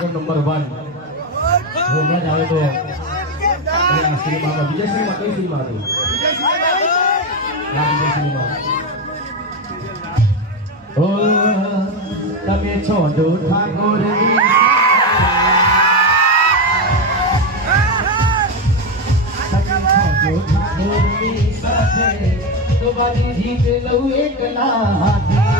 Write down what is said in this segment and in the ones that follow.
Wicket number one ભોગરાજ આવે તો વિજયશ્રીમાં કઈ શ્રીમાં હતું તમે છો ઠાકોર સાથે તો બાજી જીત લઉં એકલા હાથે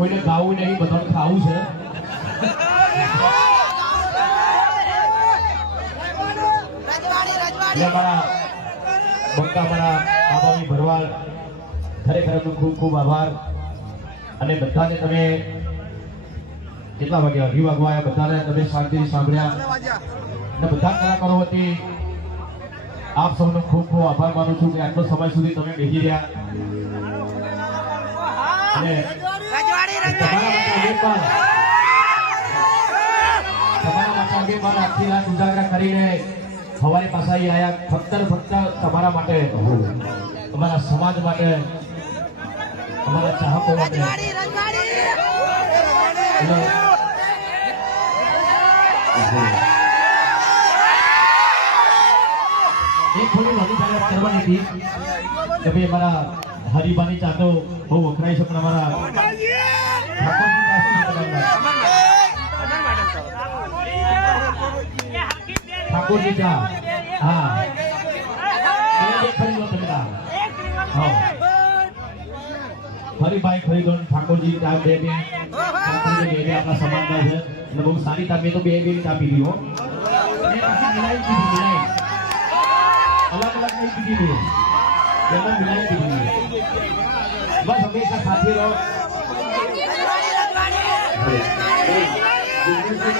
કોઈને ગાવું નહીં બધાને ખાવું છે અમારા બંકા મારા ભરવાડ ખરેખર ખૂબ ખૂબ આભાર અને બધાને તમે કેટલા વાગ્યા અઢી વાગવા બધાને તમે શાંતિથી સાંભળ્યા અને બધા કલાકારો આપ સૌનો ખૂબ ખૂબ આભાર માનું છું કે આટલો સમય સુધી તમે બેસી રહ્યા અને રજવાડી રજવાડી તમારા માટે પણ આખી રાત ઉજાગરા કરીને સવારે પાછા આયા ફક્ત ફક્ત તમારા માટે તમારા સમાજ માટે તમારા ચાહકો માટે એક થોડી નવી કરવાની હતી કે ભાઈ અમારા હરીબાની ચાતો બહુ વખરાય છે પણ અમારા ઠાકોરજી ચા હા ફરી બાઈક ફરી ગણ ઠાકોરજી બે બે બે બે છે અને બહુ સારી ચા તો બે બે ચા પીધી ยังไม่มีแม่ดีว่าสมิทสักพักที่รถยิงไม่สิ้นเลยยิงไม่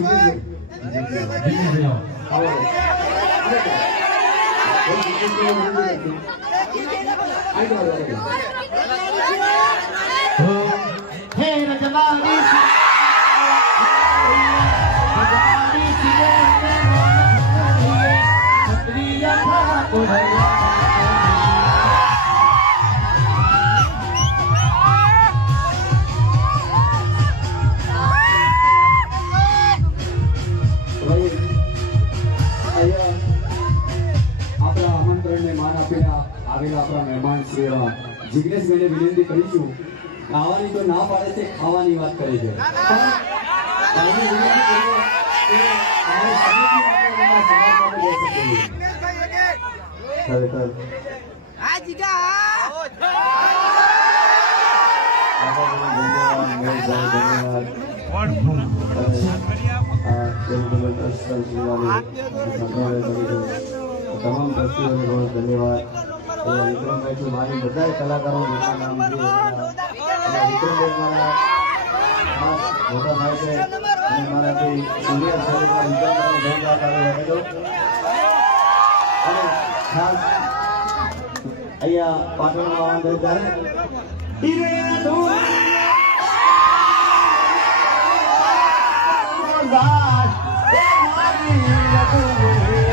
หยุดยิงเดียวยิงเดียวเอาเลยไอ้ตัวอะไร કોઈ ના પાડે છે ખાવાની વાત કરે છે તમામ દર્શકોને ધન્યવાદ વિક્રમભાઈ મારી બધા કલાકારો નામ અને વિક્રમભાઈ મારા મોટા ભાઈ છે અને મારા જે જુનિયર સર્વિસના વિક્રમભાઈનો ધન લાભ Yeah.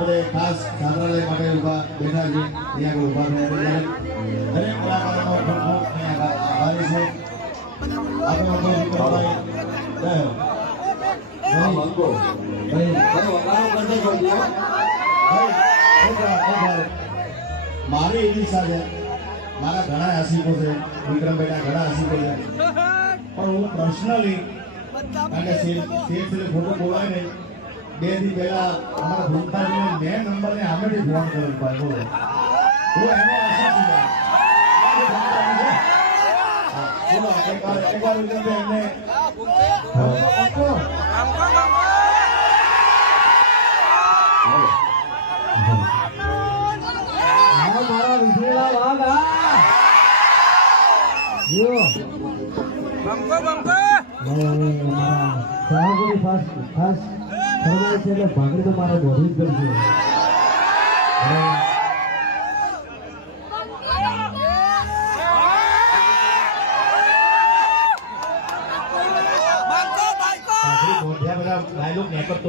આપણે ખાસ છાત્રાલય માટે ઊભા બેઠા છે અહીંયા આગળ ઊભા થયા દરેક કલાકારોનો ખૂબ ખૂબ આભારી છે આપણે બધો દીકરાભાઈ મારી એવી સાથે મારા ઘણા આશિકો છે વિક્રમભાઈના ઘણા આશિકો છે પણ હું પર્સનલી કારણ કે સેફ સેફ એટલે ખોટું બે દી પહેલા અમારા ભૂમતાજીને મેં નંબરને આમેડી ફોન કર્યો ભાઈ બોલો હું એનો બંકો બંકો ફાસ્ટ ફાસ્ટ ખબર છે એટલે ભાગી તો મારે દોડવી જ પડશે ડાયલોગ નીકળતો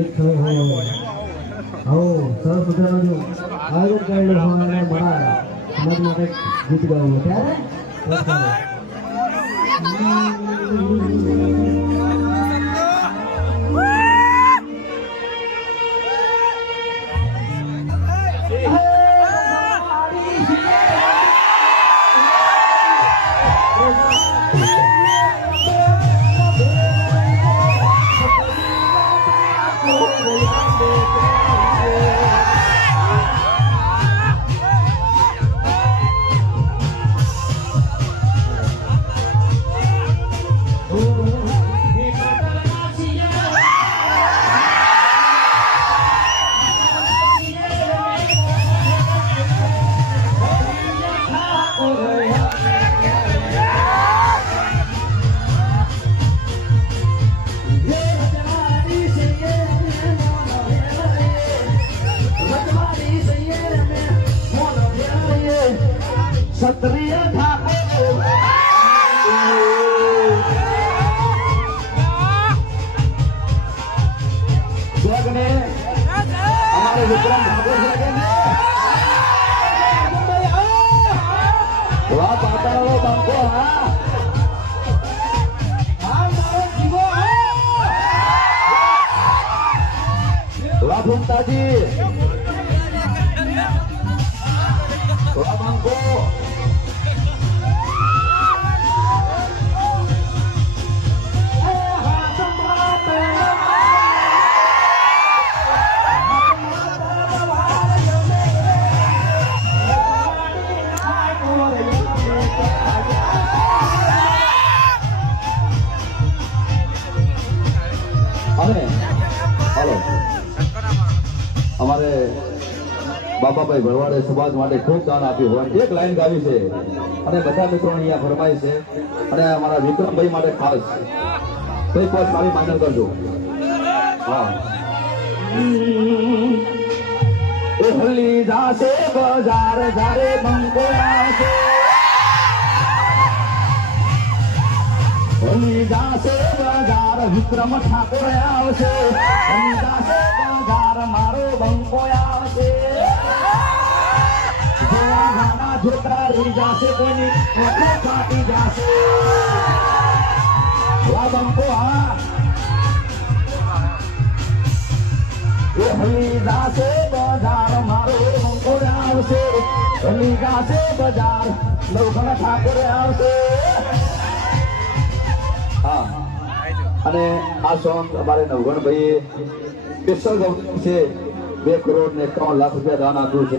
એક થયો હોય આવો સરસ મજાનો માટે ગીત ગાવું ત્યારે ભૂમતાજી ભૂમતાજી બાપાભાઈ ભરવાડે સમાજ માટે ખૂબ દાન આપ્યું હોય એક લાઈન ગાવી છે અને બધા મિત્રો અહીંયા ફરમાય છે અને અમારા વિક્રમભાઈ માટે ખાસ તો એક મારી માન્ય કરજો હા ઓહલી જાશે બજાર ધારે બંકો છે ઓહલી જાશે બજાર વિક્રમ ઠાકોર આવશે ઓહલી જાશે બજાર મારો બંકો આવશે હાના જોતા બજાર મારો બંકો આવશે હલી આવશે હા અને આ સોંગ અમારે નવઘણભાઈએ સ્પેશિયલ છે બે કરોડ ને ત્રણ લાખ રૂપિયા દાન આપ્યું છે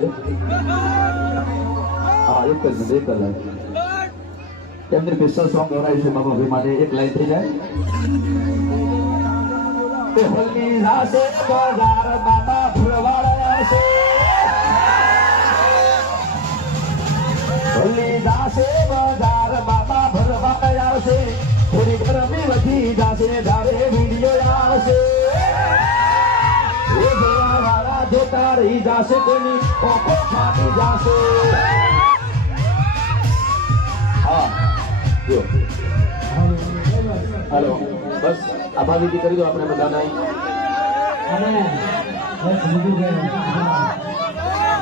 એક જ મિનિટ એક લાઈન એમની સ્પેશિયલ સોંગ ગવરાય છે બાબા ભાઈ માટે એક લાઈન થઈ જાય તે હોલી રાતે બજાર બાબા ફુલવાળા છે હોલી દાસે બજાર બાબા ભરવાળા આવશે થોડી ગરમી વધી જાશે ધારે વિડિયો આવશે એ જોતા રહી જાશે તેની ઓખો ફાટી જાશે જો હાલો બસ આભાર વિધિ કરી દો આપણે બધાના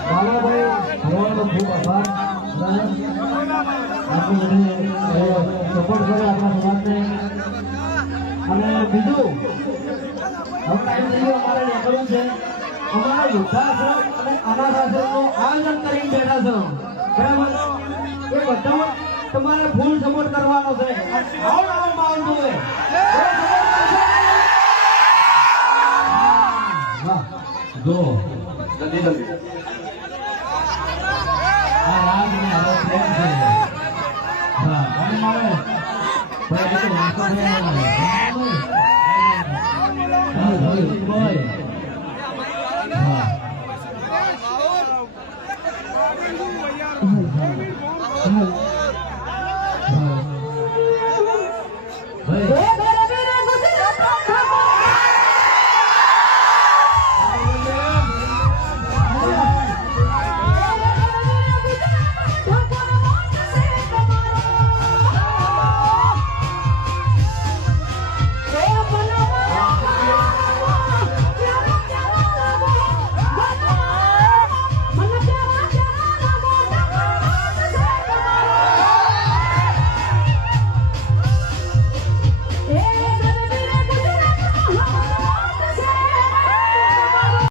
બાલાભાઈ ભગવાનનો ખૂબ આભાર આપણે બધે સપોર્ટ અને બીજું હવે આયોજન કરીને બેઠા છો બરાબર એ બધામાં તમારે ફૂલ સપોર્ટ કરવાનો છે આવો રાજ ને આવો પ્રેમ છે હા અને મારે ભાઈ તો વાતો નહીં